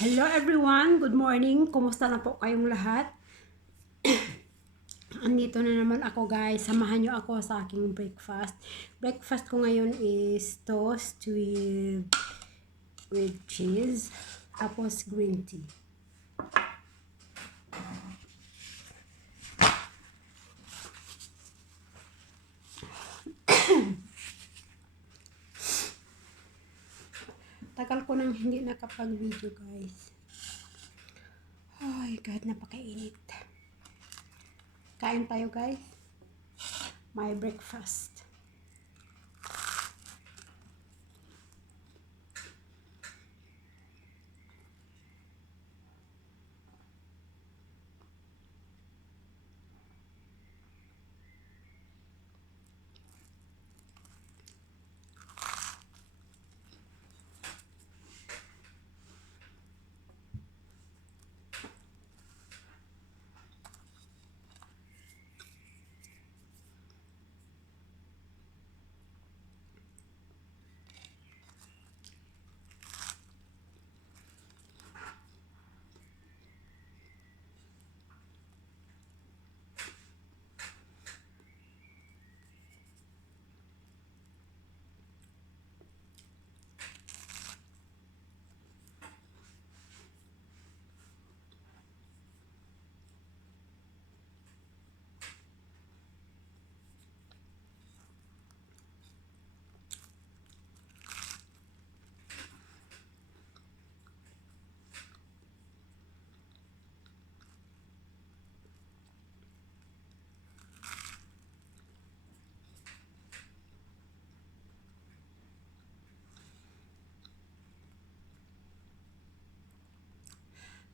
Hello everyone, good morning. Kumusta na po kayong lahat? Andito na naman ako guys. Samahan nyo ako sa aking breakfast. Breakfast ko ngayon is toast with cheese. Tapos green tea. Tagal ko nang hindi nakapag-video guys. Oh my God, napakainit. Kain tayo guys. My breakfast.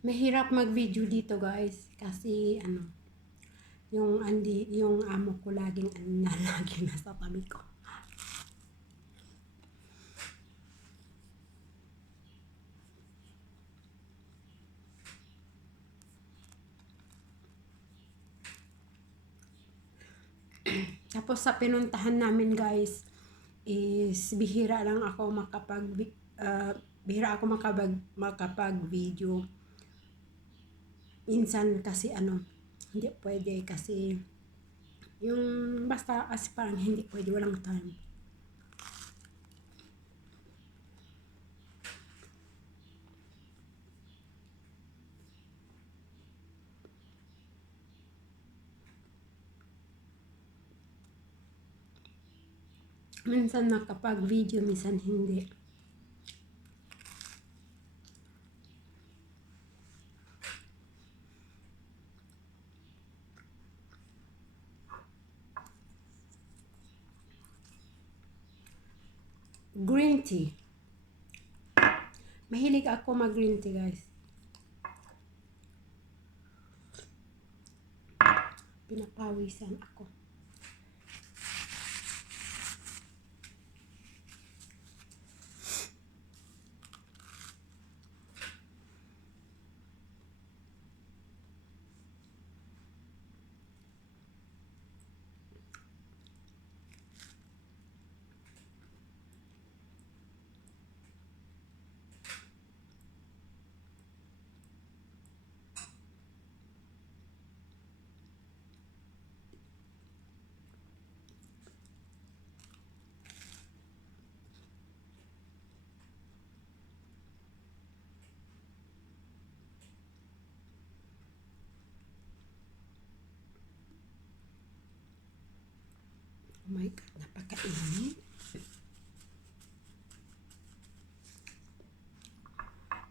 Mahirap mag-video dito guys kasi yung amo ko laging lagi nasa tabi ko. Tapos sa pinuntahan namin guys is bihira ako makapag-video. Minsan kasi hindi pwede kasi yung basta as parang hindi pwede, walang time. Minsan nakapag-video, minsan hindi. Green tea. Mahilig ako mag-green tea guys. Pinapawisan ako. Oh my God, napakainit.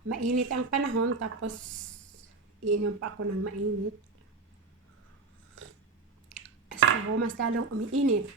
Mainit ang panahon, tapos iinom pa ako ng mainit. So, mas lalong umiinit.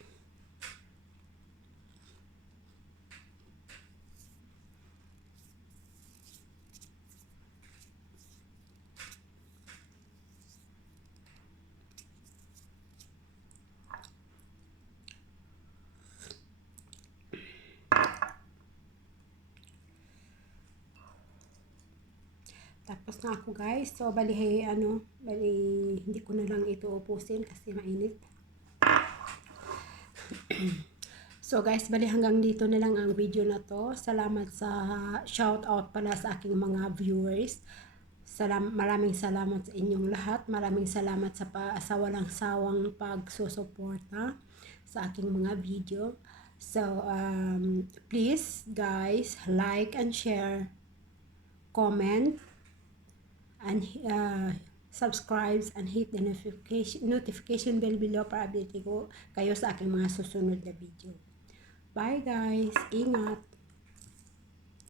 Tapos na ako guys. So, bali hindi ko na lang ito upusin kasi mainit. So guys, bali hanggang dito na lang ang video na to. Salamat sa shout out pala sa aking mga viewers. Maraming salamat sa inyong lahat. Maraming salamat sa walang sawang pagsusuporta sa aking mga video. So, please guys, like and share, comment, and subscribe and hit the notification bell below para update ko kayo sa aking mga susunod na video. Bye guys! Ingat!